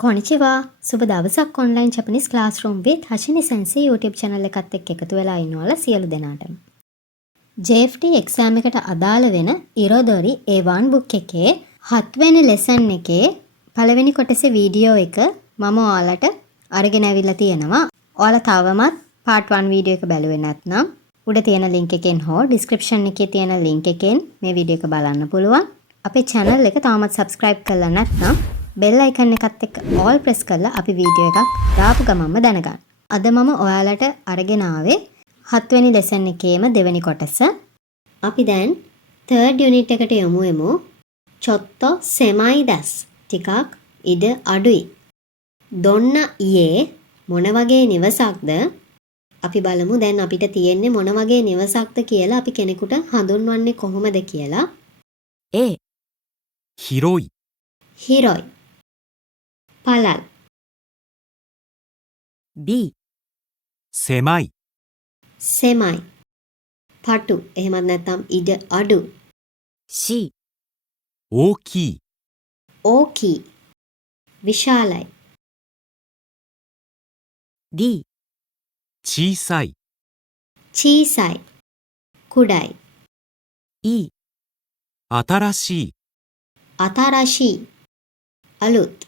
කොනිචිවා සුබ දවසක් online Japanese classroom with Hashini සෙන්සී YouTube channel එකත් එක්ක එකතු වෙලා ඉන්නවල සියලු දෙනාටම. JFT exam එකට අදාළ වෙන ඉරොදොරි A1 book එකේ 7 වෙනි lesson එකේ පළවෙනි කොටසේ වීඩියෝ එක මම ඔයාලට අරගෙන අවිල්ලා තියෙනවා. ඔයාලා තවමත් part 1 වීඩියෝ එක බැලුවේ නැත්නම් උඩ තියෙන link එකෙන් හෝ description එකේ තියෙන link එකෙන් මේ වීඩියෝ එක බලන්න පුළුවන්. අපේ channel එක තාමත් subscribe කරලා නැත්නම් bell icon එකත් එක්ක all press කරලා අපි වීඩියෝ එකක් දාපු ගමන්ම දැනගන්න. අද මම ඔයාලට අරගෙන ආවේ 7 වෙනි lesson එකේම දෙවෙනි කොටස. අපි දැන් third unit එකට යමු. චොත්තෝ සෙමයි දස්. ටිකක් ඉඩ අඩුයි. දොන්න ඊයේ මොන වගේ නිවසක්ද? අපි බලමු දැන් අපිට තියෙන්නේ මොන වගේ නිවසක්ද කියලා අපි කෙනෙකුට හඳුන්වන්නේ කොහොමද කියලා. A 広い හිරොයි. පළල්. B 狭い සෙමයි. පටු. එහෙමත් නැත්නම් ඉඩ අඩු. C 大きい、 ඕකී. විශාලයි. D 小さい、 චීසයි. කුඩයි. E 新しい、 අතරශී. අලුත්.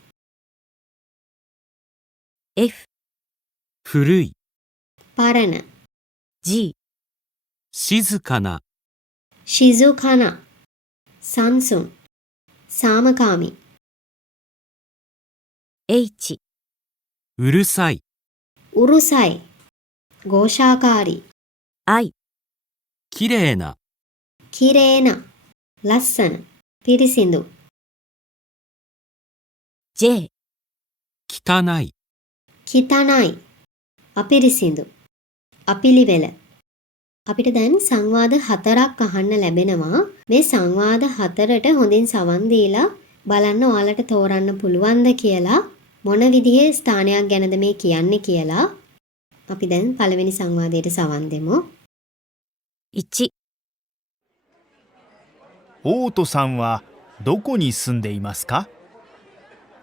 F 古い、 පරණ. G 静かな、 ශිසුකන. සංසුන්. සාමකාමී. H うるさい、 උරුසයි. ഘോഷාකාරී. I きれいな、 කිරේන. ලස්සන. පිරිසිදු. J 汚い、 කිතනයි. අපිරිසිදු. අපිලිවෙල. අපිට දැන් සංවාද 4ක් අහන්න ලැබෙනවා. මේ සංවාද 4ට හොඳින් සවන් දීලා බලන්න ඔයාලට තෝරන්න පුළුවන්ද කියලා මොන විදිහේ ස්ථානයක් ගැනද මේ කියන්නේ කියලා අපි දැන් පළවෙනි සංවාදයට සවන් දෙමු. 1オートさんはどこに住んでいますか？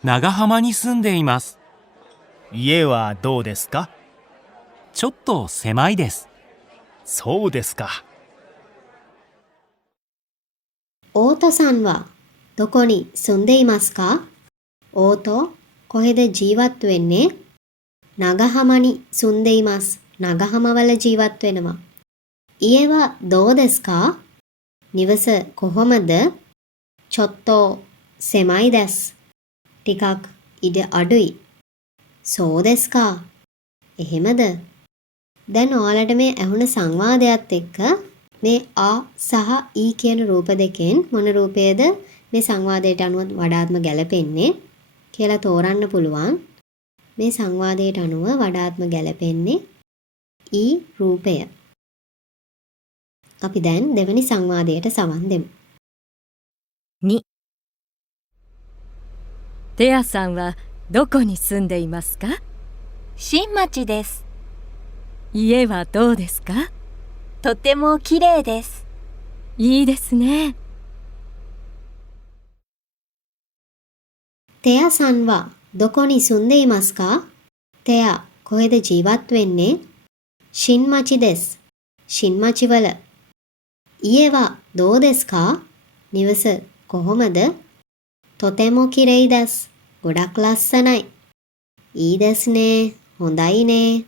長浜に住んでいます。家はどうですか？ちょっと狭いです。そうですか。オートさんはどこに住んでいますか? ඕතෝ කොහෙද ජීවත් වෙන්නේ? නගහමනි සුන්දෙයිමස්. නගහමවල ජීවත් වෙනවා. ඉයවා දෝදෙස්කා? නිවස කොහොමද? චොත්තෝ සෙමයි දැස්. ටිකක් ඉඩ අඩුයි. සෝදෙස්කා? එහෙමද? දැන් ඔයාලට මේ ඇහුණ සංවාදයත් එක්ක මේ ආ සහ ඊ කියන රූප දෙකෙන් මොන රූපයද මේ සංවාදයට අනුව වඩාත්ම ගැලපෙන්නේ කියලා තෝරන්න පුළුවන්. මේ සංවාදයට අනුව වඩාත්ම ගැලපෙන්නේ ඊ රූපය. අපි දැන් දෙවෙනි සංවාදයට සවන් දෙමු. 2テアさんはどこに住んでいますか？新町です。家はどうですか？とても綺麗です。いいですね。 තෙයා සන්වා දොකොනි සුන්දේ ඉමස්කා? තෙයා කොහෙද ජීවත් වෙන්නේ? shiන්මචි දෙස්. shiන්මචි වල. ඊයවා දෝ දෙස්කා? නිවස කොහොමද? තොතෙමෝ කිරෙයි දෙස්. ගොඩක් ලස්සනයි. ඊ දෙස්නේ. හොඳයිනේ.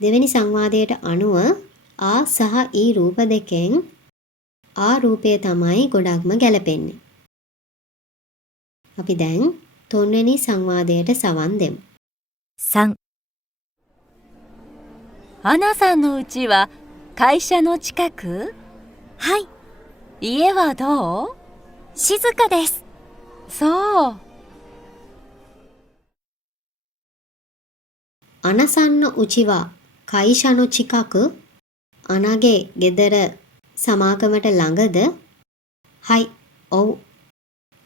දෙවෙනි සංවාදයට අනුව ආ සහ ඊ රූප දෙකෙන් ආ රූපය තමයි ගොඩක්ම ගැලපෙන්නේ. අපි දැන් තුන්වෙනි සංවාදයට සවන් දෙමු. 3アナさんの家は会社の近く？はい、家はどう？静かです。そう。 අනසන්න උචිවා කයිෂනු චිකකු අනගේ ගෙදර සමාගමට ළඟද? හයි ඔව්.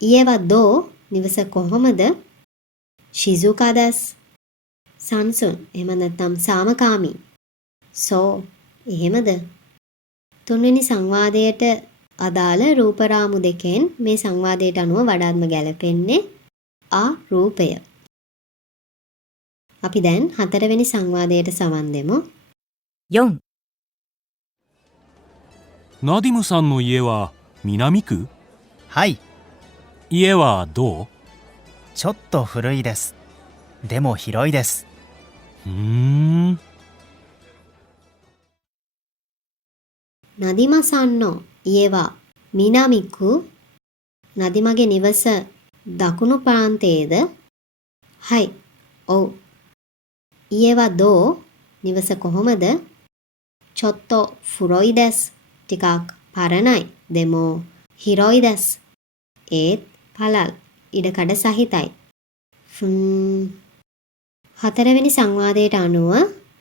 ඊයවා දෝ නිවස කොහොමද? ශිසුකාදස්. සංසුන්. එහෙම නැත්නම් සාමකාමී. සෝ එහෙමද? තුන්වෙනි සංවාදයට අදාළ රූපරාමු දෙකෙන් මේ සංවාදයට අනුව වඩාත්ම ගැලපෙන්නේ රූපය. අපි දැන් 4 වෙනි සංවාදයට සවන් දෙමු. 4、ナディムさんの家は南区？はい、家はどちょっと古いです。でも広いです。නදිම සන්නෝ ඊවා මිනාමිකු නදිමගේ නිවස දකුණු ප්‍රාන්තයේද? හයි. ඔව්. ඊවා දෝ නිවස කොහොමද? චොත්තෝ ෆුරොයි දෙස් ටිකක් පරණයි. දෙමෝ හිරොයි දෙස් ඒත් පළල් ඉඩකඩ සහිතයි. 4 වෙනි සංවාදයට අනුව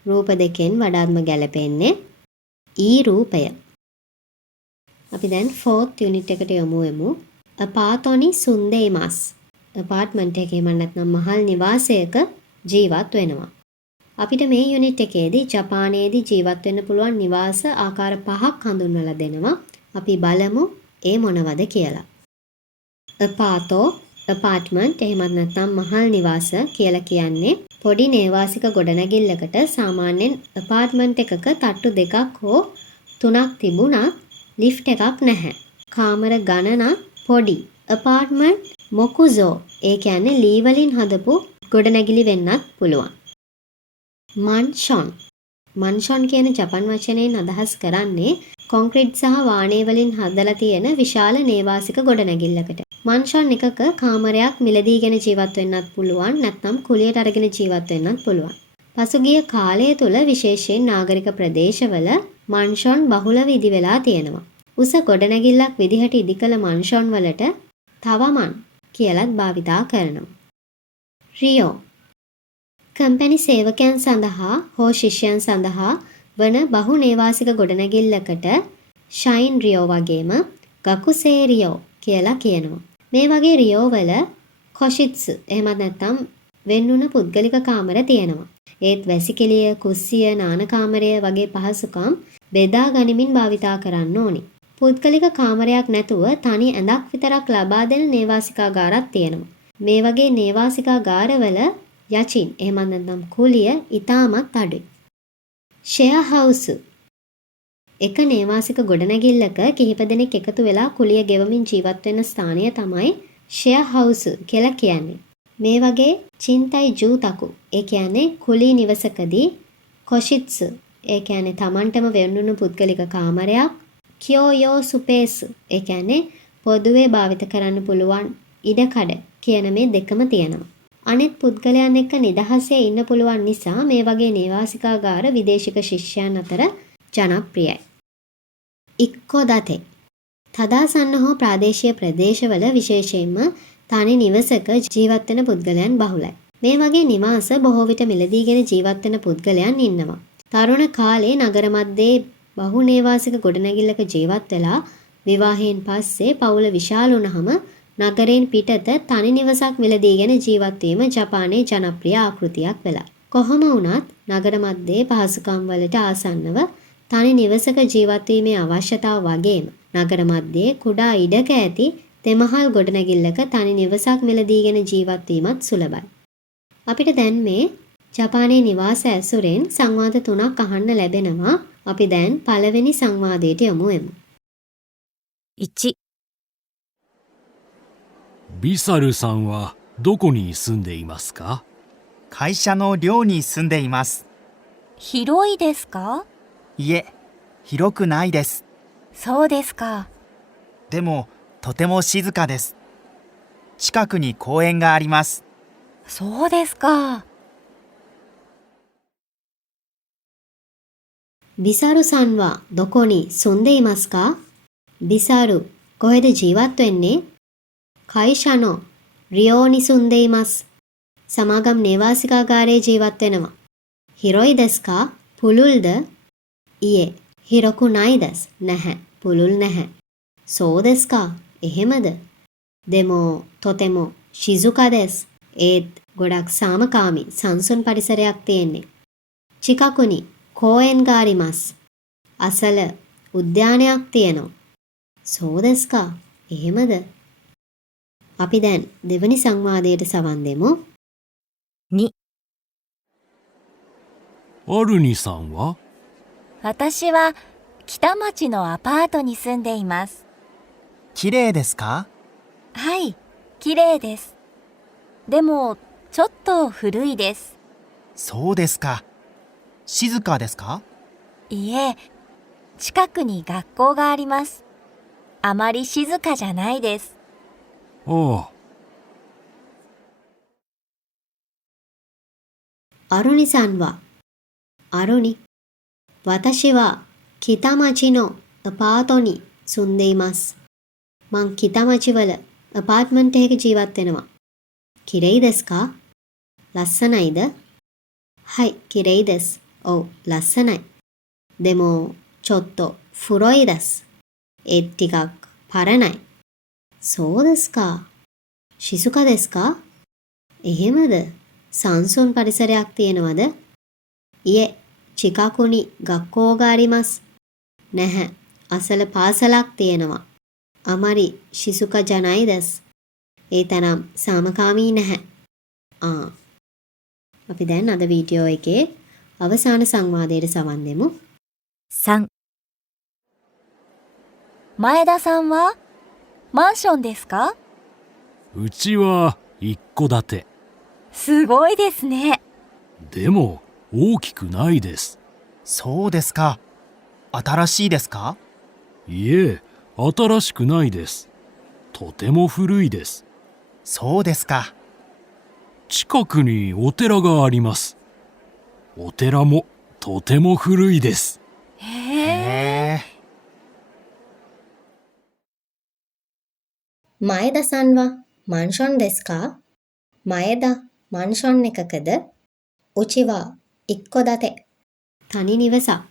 රූප දෙකෙන් වඩාත්ම ගැලපෙන්නේ ඊ රූපය. අපි දැන් 4th යුනිට් එකට යමු වෙමු. අපාතොනි සුන්දේමස්. apartment එකේ නැත්නම් මහල් නිවාසයක ජීවත් වෙනවා. අපිට මේ යුනිට් එකේදී ජපානයේදී ජීවත් වෙන්න පුළුවන් නිවාස ආකාර 5ක් හඳුන්වලා දෙනවා. අපි බලමු ඒ මොනවද කියලා. අපාතෝ apartment එහෙමත් නැත්නම් මහල් නිවාස කියලා කියන්නේ පොඩි නේවාසික ගොඩනැගිල්ලකට සාමාන්‍යයෙන් apartment එකක තට්ටු 2ක් හෝ 3ක් තිබුණත් ලිෆ්ට් එකක් නැහැ. කාමර ගණනක් පොඩි. apartment මොකුසෝ ඒ කියන්නේ ලී වලින් හදපු ගොඩනැගිලි වෙන්නත් පුළුවන්. මන්ෂොන් කියන ජපන් වචනයෙන් අදහස් කරන්නේ කොන්ක්‍රීට් සහ වාණේ වලින් හදලා තියෙන විශාල නේවාසික ගොඩනැගිල්ලකට. මන්ෂොන් එකක කාමරයක් මිලදීගෙන ජීවත් වෙන්නත් පුළුවන් නැත්නම් කුලියට අරගෙන ජීවත් වෙන්නත් පුළුවන්. පසුගිය කාලය තුල විශේෂයෙන් නාගරික ප්‍රදේශවල මන්ෂොන් බහුලව ඉදි වෙලා තියෙනවා. උස ගොඩනැගිල්ලක් විදිහට ඉදි කළ මන්ෂොන් වලට තවමන් කියලාත් භාවිතා කරනවා. රියෝ කම්පැනි සේවකයන් සඳහා හෝ ශිෂ්‍යයන් සඳහා වන බහු නේවාසික ගොඩනැගිල්ලකට ෂයින් රියෝ වගේම ගකුසේ රියෝ කියලා කියනවා. මේ වගේ රියෝ වල කොෂිත්සු එහෙමත් නැත්නම් වෙන්නුන පුද්ගලික කාමර තියෙනවා. ඒත් වැසිකිළිය, කුස්සිය, නාන කාමරය වගේ පහසුකම් බෙදා ගනිමින් භාවිතා කරන්න ඕනි. පුද්ගලික කාමරයක් නැතුව තනි ඇඳක් විතරක් ලබා දෙන නේවාසිකාගාරත් තියෙනවා. මේ වගේ නේවාසිකාගාරවල යචින් එහෙමත් නැත්නම් කුලිය ඉතාමත් අඩුයි. ෂෙයා හවුස් එක නේවාසික ගොඩනැගිල්ලක කිහිප දෙනෙක් එකතු වෙලා කුලිය ගෙවමින් ජීවත් වෙන ස්ථානය තමයි ෂෙයා හවුස් කියලා කියන්නේ. මේ වගේ චින්තයි ජූතකු ඒ කියන්නේ කුලී නිවසකදී කොෂිත්සු ඒ කියන්නේ තමන්ටම වෙන්නුණු පුද්ගලික කාමරයක් කියෝයෝ සුපේස් ඒ කියන්නේ පොදුවේ භාවිත කරන්න පුළුවන් ඉඩකඩ කියන මේ දෙකම තියෙනවා. අනෙත් පුද්ගලයන් එක්ක නිදහසේ ඉන්න පුළුවන් නිසා මේ වගේ නේවාසිකාගාර විදේශික ශිෂ්‍යයන් අතර ජනප්‍රියයි. ඉක්කොදතේ තදාසන්න හෝ ප්‍රාදේශීය ප්‍රදේශවල විශේෂයෙන්ම තනි නිවසක ජීවත් වෙන පුද්ගලයන් බහුලයි. මේ වගේ නිවාස බොහෝ විට මිලදීගෙන ජීවත් වෙන පුද්ගලයන් ඉන්නවා. තරුණ කාලේ නගර මැද්දේ බහු නේවාසික ගොඩනැගිල්ලක ජීවත් වෙලා විවාහයෙන් පස්සේ පවුල විශාල වුණාම නගරයෙන් පිටත තනි නිවසක් මිලදීගෙන ජීවත් වීම ජපානයේ ජනප්‍රිය ආකෘතියක් වෙලා. කොහොම වුණත් නගර මැද්දේ පහසුකම් වලට ආසන්නව තනි නිවසක ජීවත් වීමේ අවශ්‍යතාව වගේම නගර මැද්දේ කුඩා ඉඩක ඇති තෙමහල් ගොඩනැගිල්ලක තනි නිවසක් මිලදීගෙන ජීවත් වීමත් සුලභයි. අපිට දැන් මේ ජපානයේ නිවාස ඇසුරෙන් සංවාද 3ක් අහන්න ලැබෙනවා. අපි දැන් පළවෙනි සංවාදයට යමු වෙමු. 1、ビサルさんはどこに住んでいますか？会社の寮に住んでいます。広いですか？いえ、広くないです。そうですか。でも、とても静かです。近くに公園があります。そうですか。ビサルさんはどこに住んでいますか? 비사루 කොහෙද ජීවත් වෙන්නේ? 会社の寮に住んでいます. සමාගම් නේවාසිකාගාරයේ ජීවත් වෙනවා. 広いですか? පුළුල්ද? いえ、広くないです. නැහැ. පුළුල් නැහැ. そうですか? එහෙමද? でも、とても静かです. ඒත් ගොඩක් සාමකාමී සංසුන් පරිසරයක් තියෙන්නේ. 近くに公園があります. අසල උද්‍යානයක් තියෙනවා. そうですか? එහෙමද? අපි දැන් දෙවනි සංවාදයට සවන් දෙමු. 2、アルニさんは私は北町のアパートに住んでいます。綺麗ですか？はい、綺麗です。でも、ちょっと古いです。そうですか。静かですか？いえ、近くに学校があります。あまり静かじゃないです。ああ、アルニさんは、アルニ。私は北町のアパートに住んでいます。මං北町වල අපාර්ට්මන්ට් එකක ජීවත් වෙනවා. 綺麗ですか? ලස්සනයිද? はい、綺麗です。ඔව්, ලස්සනයි. でも、ちょっと古いです。ඒත් ටිකක් පරණයි. そうですか. 静かですか? එහෙමද? සංසුන් පරිසරයක් තියෙනවද? いえ、近くに学校があります. නැහැ, අසල පාසලක් තියෙනවා. あまり静かじゃないです. ඒ තරම් සාමකාමී නැහැ. අපි දැන් අද වීඩියෝ එකේ අවසාන සංවාදයට සවන් දෙමු. 3、前田さんはマンションですか？うちは一戸建て。すごいですね。でも大きくないです。そうですか。新しいですか？いえ、新しくないです。とても古いです。そうですか。近くにお寺があります。お寺もとても古いです。へえ。へえ。 前田さんはマンションですか? 前田、マンションඑකකද? うちは一戸建て. තනි නිවසක්.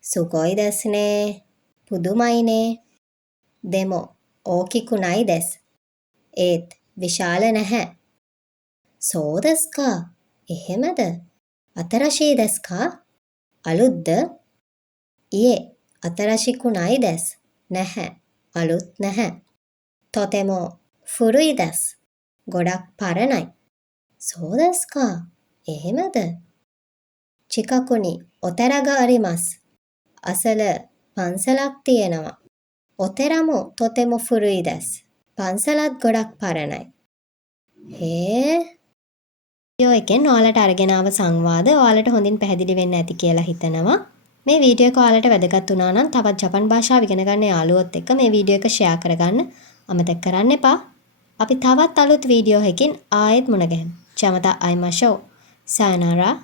すごいですね. පුදුමයිනේ. でも大きくないです. ඒත් විශාල නැහැ. そうですか. එහෙමද? 新しいですか? අලුත්ද? いえ、新しくないです. නැහැ. අලුත් නැහැ. とても古いです. ගොඩක් පරණයි. そうですか. එහෙමද? 近くにお寺があります. අසල පන්සලක් තියෙනවා. お寺もとても古いです. පන්සලත් ගොඩක් පරණයි. හේ. වීඩියෝ එකෙන් ඔයාලට අරගෙන ආව සංවාද ඔයාලට හොඳින් පැහැදිලි වෙන්න ඇති කියලා හිතනවා. මේ වීඩියෝ එක ඔයාලට වැදගත් වුණා නම් තවත් ජපන් භාෂාව ඉගෙන ගන්න යාළුවොත් එක්ක මේ වීඩියෝ එක ෂෙයා කරගන්න අමතක කරන්න එපා. අපි තවත් අලුත් වීඩියෝ එකකින් ආයෙත් මුණ ගැහෙමු. じゃあまた会いましょう。さよなら。